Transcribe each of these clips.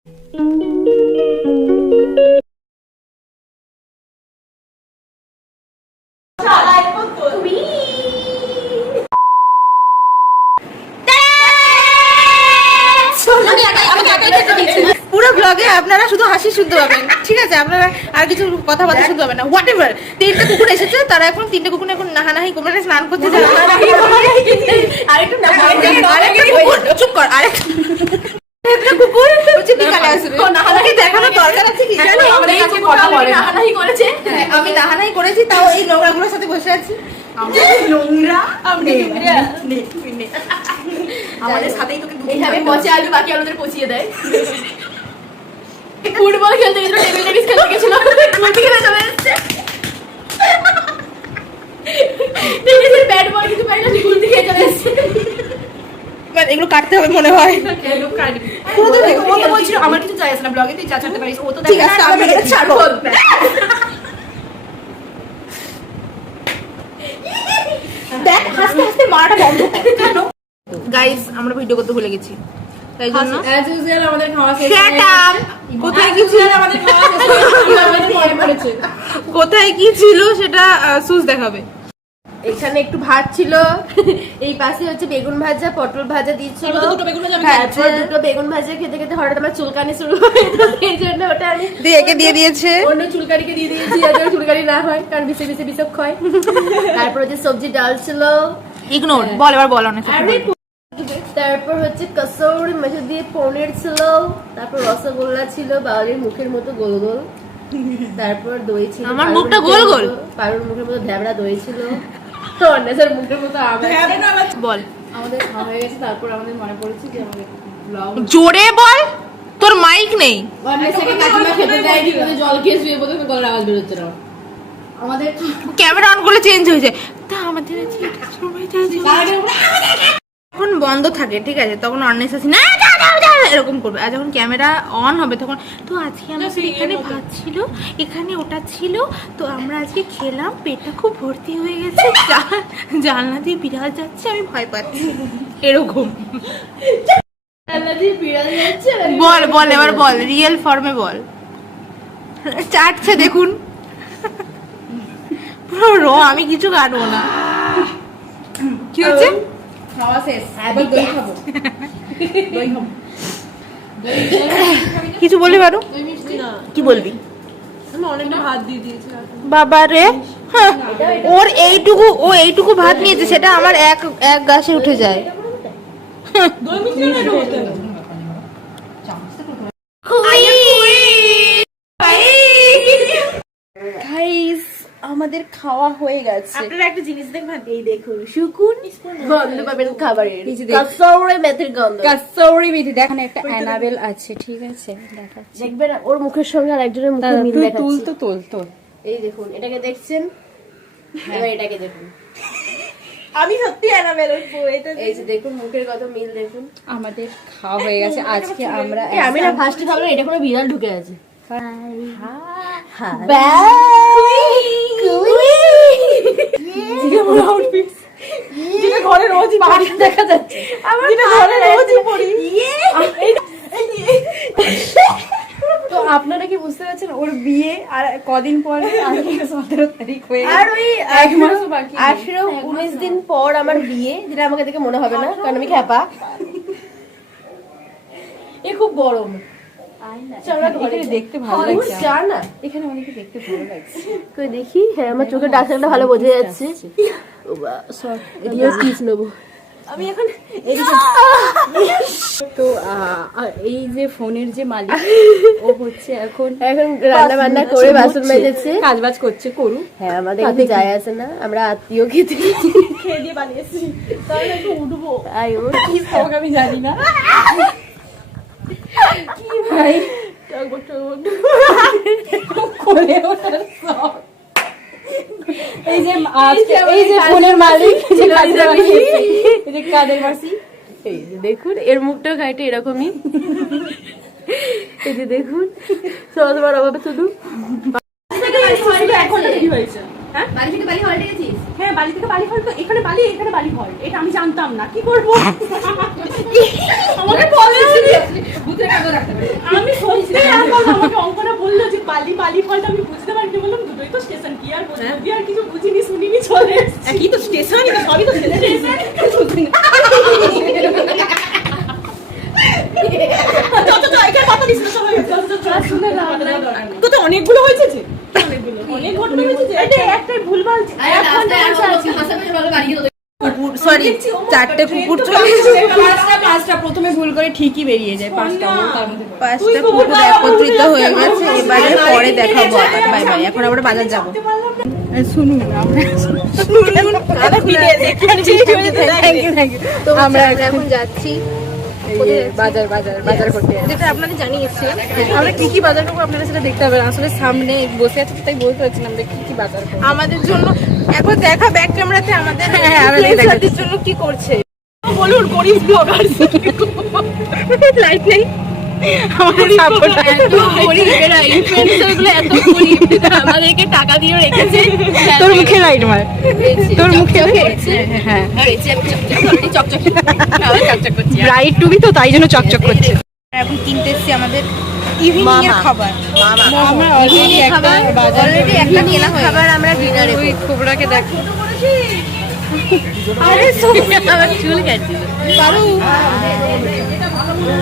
পুরো ব্লগে আপনারা শুধু হাসি শুনতে পাবেন, ঠিক আছে? আপনারা আর কিছু কথাবার্তা শুনতে পাবেন না। হোয়াট এভার, 3টে কুকুর এসেছে, তারা এখন 3টে কুকুর এখন নাহানাহি করে স্নান করতে যাবে। চুপ কর, আরেকটা কুকুর হচ্ছে বিকালে আসবে। নাহানাহি দেখানোর দরকার আছে কি? আমি নাহানাহি করেছি, তাও এই নোংরাগুলোর সাথে বসে আছি। আমাদের সাথেই তোকে এইভাবে পচে আলু বাকি আলুদের পচিয়ে দেয়। ফুটবল খেলতে গেছিল, টেবিল টেনিস খেলতে গেছিল, গুলতি খেলে চলে এসেছে। টেনিসের ব্যাট বল কিছু পাই না, গুলতি খেলে চলে এসেছে। এগুলো কাটতে হবে মনে হয়। ও বলছিল আমার কিছু চাই আসে না ব্লগে, তুই যা ছাড়তে পারিস। ও তো ঠিক আছে, আমি এটা ছাড়বো। দেখ হাসতে হাসতে মারাটা বন্ধ করে কেন? গাইস, আমরা ভিডিও করতে ভুলে গেছি, তাই জন্য অ্যাজ ইউজুয়াল আমাদের খাওয়া শেষ। কোথায় কি ছিল আমাদের খাওয়া শেষ, আমাদের মনে পড়েছে কোথায় কি ছিল সেটা সুজ দেখাবে। এখানে একটু ভাত ছিল, এই পাশে হচ্ছে বেগুন ভাজা, পটল ভাজা দিয়েছিল। দুটো বেগুন ভাজা খেতে খেতে হঠাৎ আমার চুলকানি শুরু হয়, এই জন্য ওটা আমি একে দিয়ে দিয়েছে, অন্য চুলকানিকে দিয়ে দিয়েছি যাতে চুলকানি না হয়, কারণ বেশি বেশি বিষক্ষয়। তারপর হচ্ছে সবজি ডাল ছিল, ইগনোর বল, এবার বল অনেক। তারপর হচ্ছে কসৌরি মাছ দিয়ে পনির ছিল, তারপর রসগোল্লা ছিল বাউলের মুখের মতো গোল গোল, তারপর দই ছিল, আমার মুখটা গোল গোল, পারুর মুখের মতো ঢ্যাবড়া দই ছিল, অন্যের মুখের মতো বল। আমাদের খাওয়া হয়ে গেছে, তারপর আমাদের মনে পড়েছে যে আমাদের ব্লগ জোরে বল, তোর মাইক নেই। অন্যেরকে কাকিমা খেতে দেয়নি, ওদের জল খেয়ে শুয়ে পড়ে গলার আওয়াজ বের হচ্ছে না। আমাদের ক্যামেরা অন করলে চেঞ্জ হয়ে যায়, তা আমাদের যখন বন্ধ থাকে, ঠিক আছে, তখন অননেসেসারি না এরকম করবে। আর যখন ক্যামেরা অন হবে তখন তো আজকে আমাদের এখানে ভাত ছিল, এখানে ওটা ছিল, তো আমরা আজকে খেলাম, পেটটা খুব ভর্তি হয়ে গেছে, জানলা দিয়ে বিড়াল যাচ্ছে, আমি ভয় পাচ্ছি, এরকম। বল বল এবার বল, রিয়েল ফর্মে বল। চাটছে দেখুন পুরো আমি কিছু কাটবো না। কি হচ্ছে? খাওয়া শেষ, এবার দই খাবো। দই খাবো। কিছু বলবি বারু? কি বলবি? আমি অনেকটা ভাত দিয়ে দিয়েছি বাবা রে। হ্যাঁ, ওর এইটুকু ভাত নিয়েছে, সেটা আমার এক গাছে উঠে যায়। আমাদের খাওয়া হয়ে গেছে। আপনারা একটা জিনিস দেখবেন, এই দেখুন শুকুন গন্ধ পাবেন খাবারের, কাসৌরি মেথির গন্ধ, কাসৌরি মেথি। দেখেন একটা অ্যানাবেল আছে, ঠিক আছে, দেখাচ্ছি, দেখবেন ওর মুখের সঙ্গে আরেকজনের মুখে মিল দেখাচ্ছে। তুল এই দেখুন, এটাকে দেখছেন, এবার এটাকে দেখুন। আমি সত্যি অ্যানাবেল ওই এটা, এই যে দেখুন মুখের কত মিল দেখুন। আমাদের খাওয়া হয়ে গেছে আজকে। আমরা আমি না ফার্স্টে ভাবলাম এটা কোনো বিড়াল ঢুকে আছে। ঘরে রোজই দেখা যাচ্ছে, তো আপনারা কি বুঝতে পারছেন ওর বিয়ে আর কদিন পরে, 17 তারিখ হয়ে আর ওই 1 মাসও বাকি, 18-19 দিন পর আমার বিয়ে, যেটা আমাকে দেখে মনে হবে না কারণ আমি খ্যাপা। এ খুব গরম, দেখতে ভালো লাগছে, এখানে অনেকে দেখতে ভালো লাগছে, কই দেখি। হ্যাঁ, আমার চোখের ডাক্তারটা ভালো বোঝা যাচ্ছে। আমি এখন তো এই যে ফোনের যে মালিক, ও হচ্ছে এখন রান্না বান্না করে বাসন মেজেছে, কাজবাজ করছে, করুক। হ্যাঁ, আমাদের কিছু যায় আসে না, আমরা আত্মীয় খেতে খেয়ে দিয়ে বানিয়েছি, তাহলে একটু উঠবো। কি শখ আমি জানি না কি ভাই, এই যে ফোনের মালিক, কাদের মাসি, এই যে দেখুন এর মুখটা খাইটে এরকমই, এই যে দেখুন তোমার অভাবে শুধু। হ্যাঁ, বাড়ি থেকে বালি হল গেছিস? হ্যাঁ, বাড়ি থেকে বালি হল, তো এখানে বালি, এখানে বালি হল, এটা আমি জানতাম না, কি করবো? আমাকে বলেছিলি ভূতের কাগজ রাখতে পারি আমি। তো অনেকগুলো হয়েছে যে অনেক ঘটনা হয়েছে যে একটাই ভুলভাল সরি 4টে কুকুর চলে পাঁচটা প্রথমে ভুল করে ঠিকই বেরিয়ে যায় পাঁচটা কুকুর একত্রিত হয়ে গেছে। এবারে পরে দেখাবো। Bye bye. এখন আমরা বাজার যাবো। শুনুন আমরা এখন যাচ্ছি বাজার করতে, যেটা আপনাদের জানিয়েছিলাম। আমরা কি কি বাজার করবো আপনারা সেটা দেখতে হবে। আসলে সামনে বসে আছে তাই বলতে পারছিলাম আমরা কি কি বাজার করবো। আমাদের জন্য এখন দেখা ব্যাক ক্যামেরাতে আমাদের জন্য কি করছে বলুন। গরিব ব্লগার লাইট নেই আমাদেরকে টাকা দিয়ে রেখেছে। তোর মুখে লাইট মার, তোর মুখে রাইট টুবি তো তাই জন্য চকচক করছে। এখন কিনতে এসছি আমাদের ইভিনিং এর খাবার। আমরা অলরেডি একটা কেনা খাবার আমরা ডিনারে খবরাকে দেখো। আরে আমার চুল কাটছিল বাবু।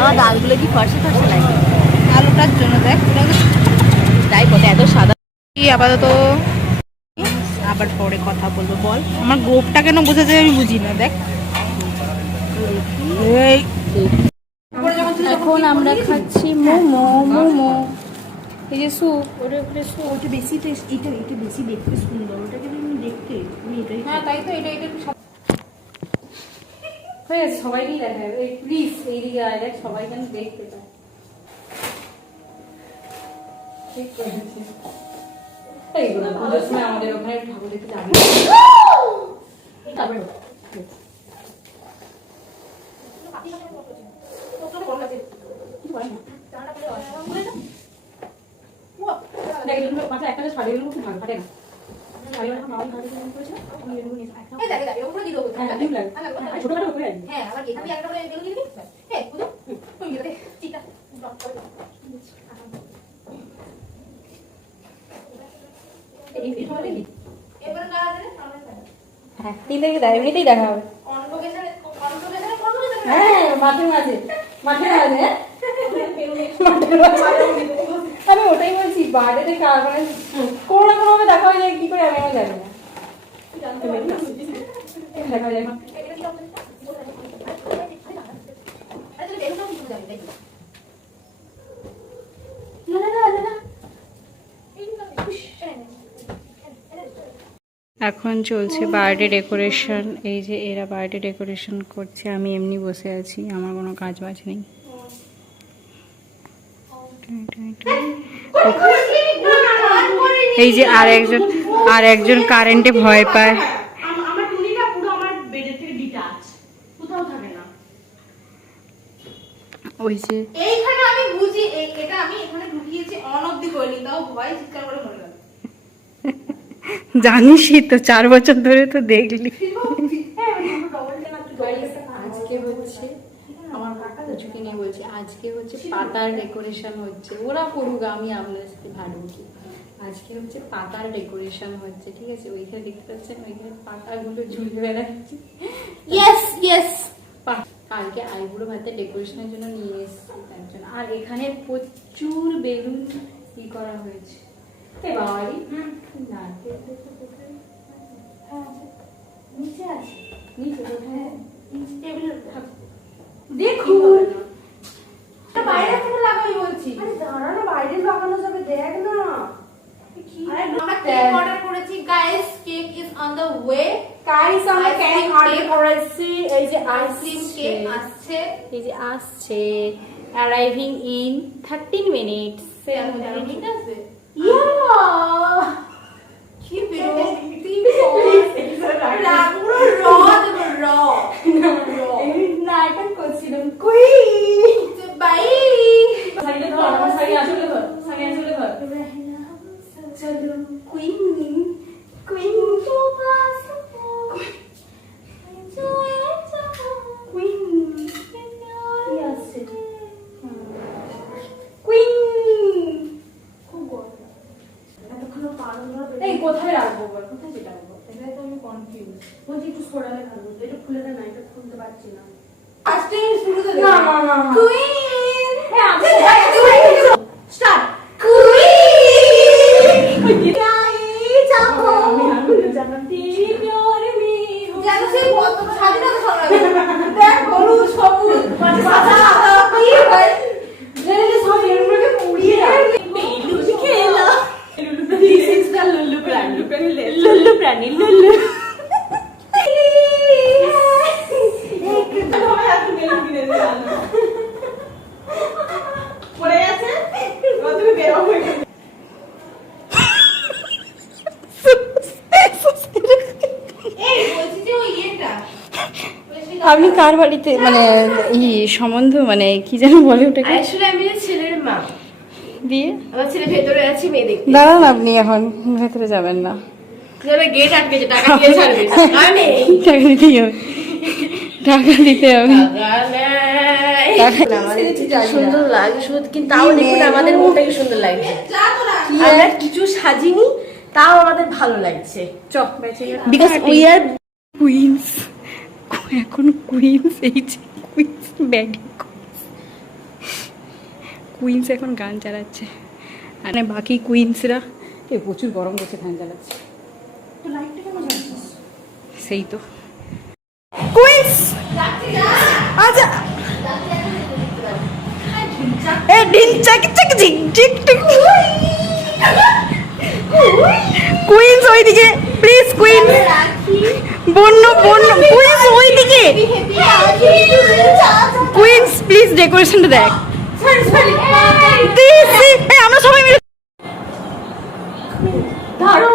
আমার ডালগুলো কি ফর্সা লাগে আলুটার জন্য। দেখ তাই বটে, এত সাদা। কি আপাতত আবার পরে কথা বলবো। বল আমার গোপটা কেন বোঝা যায় আমি বুঝি না। দেখ এখন আমরা খাচ্ছি মোমো। এই যে স্যুপ, ওটা স্যুপ। ওটা বেশি টেস্ট, এটা বেশি দেখতে সুন্দর। ওটাকে আমি দেখতে আমি এটাই। হ্যাঁ তাই তো, এটা হয়ে গেছে। সবাইকেই দেখায় এই প্লিজ এইদিকে আয়, দেখ সবাই কেন দেখতে পায়। ঠিক করেছি। এইগুলো পুজোর সময় আমাদের ওখানে ঠাকুর দেখতে যাবে। তারপরে একটা শাড়ি খুব ভালো ফাটে না। তিন থেকে দেয়, এমনিতেই দেখা হবে। হ্যাঁ মাঝে মাঝে আমি ওটাই বলছি। বার্থডেতে মানে কোনো না কোনো ভাবে দেখা হয়ে যায়, কি করে আমি জানি না। দেখা যায় এখন চলছে বার্থডে ডেকোরেশন। এই যে এরা বার্থডে ডেকোরেশন করছে, আমি এমনি বসে আছি, আমার কোনো কাজ বাজ নেই। এই যে আর একজন কারেন্টে ভয় পায়। আমার টুনিটা পুরো আমার বেডের থেকে ডিটাচ, কোথাও থাকে না। ওই যে এইখানে আমি বুঝি এটা আমি এখানে ঢুকিয়েছি, অন অফ দি করিনি, তাও ভয় চিৎকার করে মরে গেল। জানিসই তো 4 বছর ধরে তো দেখলি। আজকে হচ্ছে আমার কাকা ঝুঁকে নিয়ে বলছে আজকে হচ্ছে পাতার ডেকোরেশন হচ্ছে। ওরা করুক, আমি আপনার সাথে ভালো কি। আজকে হচ্ছে পাতার ডেকোরেশন হচ্ছে, ঠিক আছে। ওইখানে দেখতে পাচ্ছেন, ওইখানে পাতাগুলো ঝুলে বেড়াচ্ছে। কালকে আইবুড়ো ভাতে ডেকোরেশনের জন্য নিয়ে এসেছি তার জন্য। আর এখানে প্রচুর বেলুন ই করা হয়েছে। বাড়ি না নিচে আছে, নিচে কোথায় টেবিলের দেখুন। বাইরে থেকে লাগাই বলছি। আরে দাঁড়া না, বাইরে লাগানো যাবে, দেখ না। আরে আমরা কেক অর্ডার করেছি guys, cake is on the way. Guys আমরা কেক অর্ডার করেছি। এই যে আইসক্রিম কেক আসছে, এই যে আসছে, অ্যারাইভিং ইন 13 মিনিটস। ঠিক আছে। ইয়া কি বিরক্তি পুরো র নাটক করছিলাম। কুইন বাই। সাইডে ধর, আমার সাইডে আসলে ধর, সাইডে আসলে ধর। চলো কুইন কুইন তো পাস কুইন ইয়েস কুইন খুব গরম। এতক্ষণ পারো না। এই কোথায় রাখবো বল, কোথায় যেটা রাখবো? এটা তো আমি কনফিউজ। বলছি একটু সরালে ভালো হতো। এটা খুলে দে না, এটা খুলতে পারছি না। ফার্স্টে শুরুতে না না না কুইন আপনি কার বাড়িতে মানে সম্বন্ধ মানে কি যেন বলে ওটাকে? আসলে আমি ছেলের মা, দিয়ে আমার ছেলে ভেতরে আছে, মেয়ে দেখতে। দাঁড়ান, আপনি এখন ভেতরে যাবেন না, গেট আটকেছে, টাকা দিয়ে ছাড়বে। আমি টাকা দিতে হবে, টাকা দিতে হবে। সুন্দর লাগে শুধু, কিন্তু তাও দেখুন আমাদের মনটাকে সুন্দর লাগছে। আমরা কিছু সাজিনি, তাও আমাদের ভালো লাগছে। বিকজ উই আর কুইন্স, এখন কুইন্স, এই যে কুইন্স ব্যাডি কুইন্স এখন গান চালাচ্ছে, মানে বাকি কুইন্সরা প্রচুর গরম করছে, গান চালাচ্ছে। সেই তো কুইন্স, আচ্ছা এ ডিন চাক চাক জিক জিক টিক, কুইন্স ওইদিকে প্লিজ, কুইন্স বন্য বন্য কুইন্স ওইদিকে, কুইন্স প্লিজ ডেকোরেশনটা দেখ। আমরা সবাই মিলে ধরো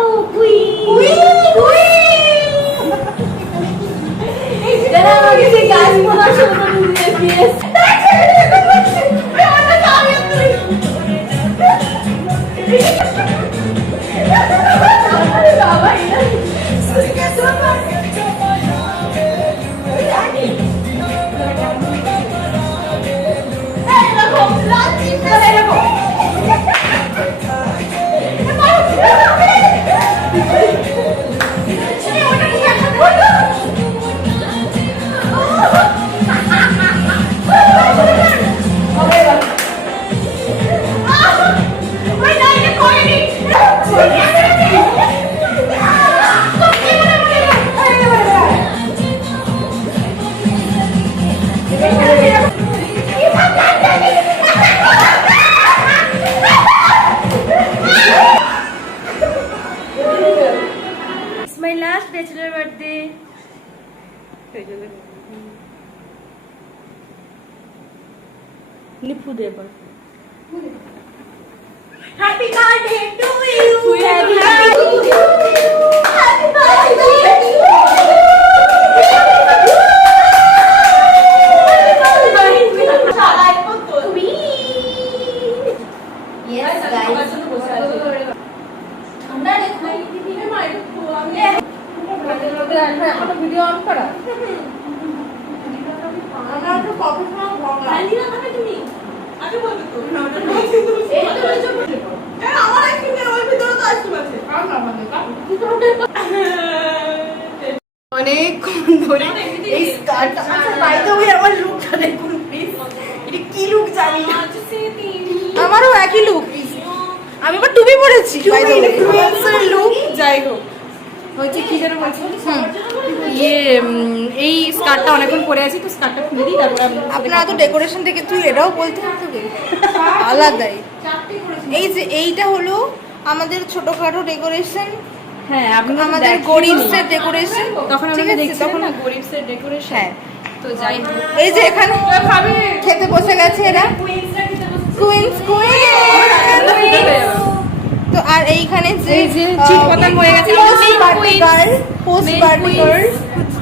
my last bachelor birthday. Lipu দে এবার। Happy birthday to you. Happy birthday to you. Happy birthday to you. Yes, guys. আমরা দেখো ভিডিও অন করা, আমরা তো প্রফেশনাল ব্লগার। খালি না খাবে তুমি আগে বলবে তো, না ওটা এই তো হচ্ছে কেন আমার একদিন ওই ভিডিও তো আসতে আছে আর না মানে অনেকক্ষণ ধরে এই স্কার্টটা। আচ্ছা বাই দ্য ওয়ে আমার লুকটা দেখুন প্লিজ, এটা কি লুক জানি না, আমারও একই লুক। আমি আবার টুপি পরেছি, by the way influencer look. যাই হোক হচ্ছে কি যেন বলছি, এই স্কার্টটা অনেকক্ষণ পরে আছি, তো স্কার্টটা খুলে দিই তারপর আপনারা তো ডেকোরেশন থেকে তুই এটাও বলতে হবে আলাদাই। এই যে এইটা হলো আমাদের ছোটখাটো ডেকোরেশন। হ্যাঁ, আমাদের গরিবসের ডেকোরেশন, তখন আমরা দেখছি তখন গরিবসের ডেকোরেশন। হ্যাঁ, তো যাই হোক এই যে এখানে খেতে বসে গেছে এরা, কুইন্স কুইন্স। তো আর এইখানে যে চিট পটাম হয়ে গেছে, পোস্ট বার্থডে গার্ল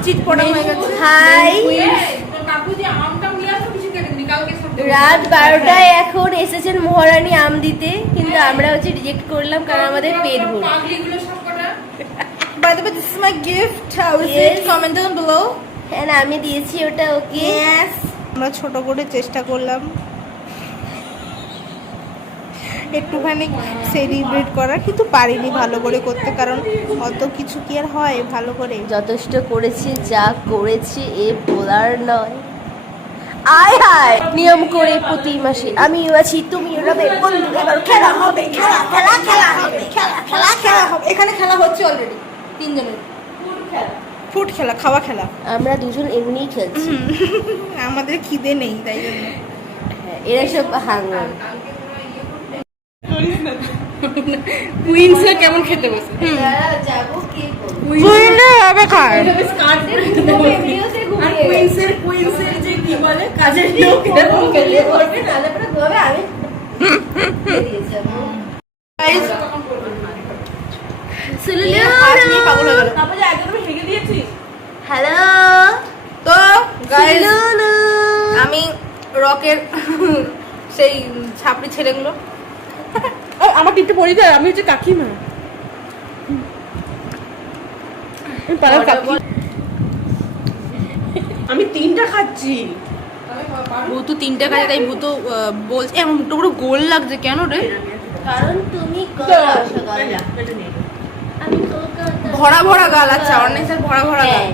চিট পটাম হয়ে গেছে। হাই রাত 12টায় এখন এসেছেন মহারানী আম দিতে, কিন্তু আমরা হচ্ছে রিজেক্ট করলাম কারণ আমাদের পেট ভর্তি। By the way this is my gift, how is it, comment down below. And আমি দিয়েছি ওটা ওকে। ইয়েস, আমরা ছোট করে চেষ্টা করলাম একটুখানি সেলিব্রেট করার, কিন্তু পারিনি ভালো করে করতে, কারণ অত কিছু কি আর হয় ভালো করে। যথেষ্ট করেছি, যা করেছি এ বলার নয়। আয় হায়, নিয়ম করে প্রতি মাসে আমিও আছি, তুমিও রবে, বন্ধু এবার খেলা হবে, খেলা খেলা খেলা হবে, খেলা খেলা খেলা হবে। এখানে খেলা হচ্ছে অলরেডি, তিনজনের ফুড খেলা, খাওয়া খেলা। আমরা দুজন এমনিই খেলছি, আমাদের খিদে নেই তাই জন্য। হ্যাঁ, এরা সব হাঙ্গার। কুইন্সরা কেমন খেতে বসে, যাবো কি কুইনরা হবে খায়। আর কুইন্সের যে কি বলে কাজের লোক এরকম খেলে করবে, নালে পরে গোবে আমি বেরিয়ে যাব। গাইস সুলুলু হাত নিয়ে পাগল হয়ে গেল। হ্যালো, তো এই ছাপড়ি ছেলেগুলো। আমার টিপটা পড়ে যায়, আমি হচ্ছে কাকিমা। আমি 3টা খাচ্ছি। ভূতু 3টে কাজে, তাই ভূতু বলছে আমার মুখটা পুরো গোল লাগছে কেন রে? কারণ তুমি আমি ভরা ভরা গাল। আচ্ছা অর্ণেসের ভরা ভরা গাল।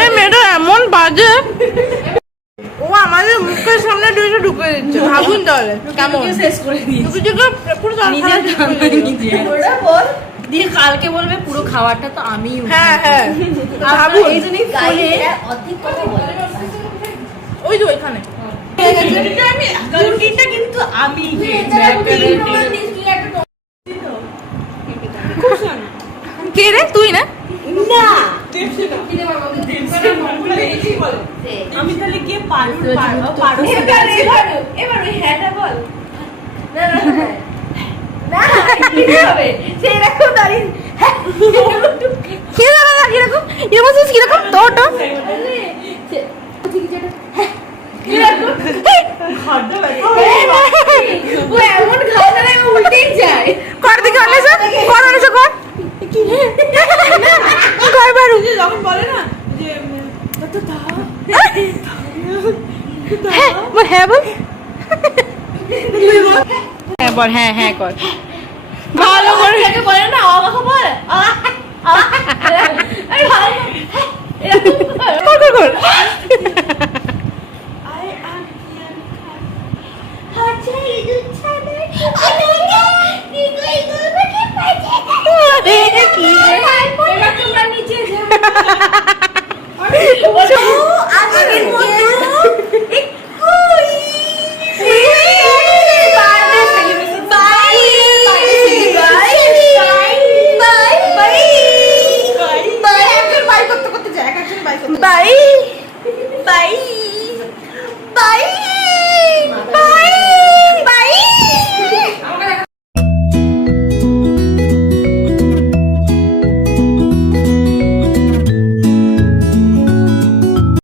এই মেয়েটা এমন বাজে, ও আমাদের মুখের সামনে ঢুকে দিচ্ছে। ভাবুন তাহলে কেমন শেষ করে দিয়েছি। পুরো দিয়ে কালকে বলবে পুরো খাবারটা তো আমিই হ্যাঁ হ্যাঁ ভাবুন। এই জন্যই ফোনে অধিক কথা বলে ওই তো ওইখানে রুটিনটা কিন্তু আমি কে রে? তুই না? না আমি তাহলে গিয়ে পারবো এবার ওই হ্যাঁটা বল। না না না কি হবে সেরকম দাঁড়িয়ে কিরকম কিরকম কিরকম তো তো ও এমন খাওয়া দাওয়া উল্টেই যায়। কর দেখি অনেসা, কর অনেসা, কর কর বারু। যখন বলে না যে তো দাও হ্যাঁ বল, হ্যাঁ বল, হ্যাঁ বল, হ্যাঁ হ্যাঁ কর ভালো করে। বলে না অবাক বল আরে ভালো কর কর কর। আচ্ছা ইদুর ছানে ওদিকে কি কই গো কি পাইছে কি এবার তোমরা নিচে যাও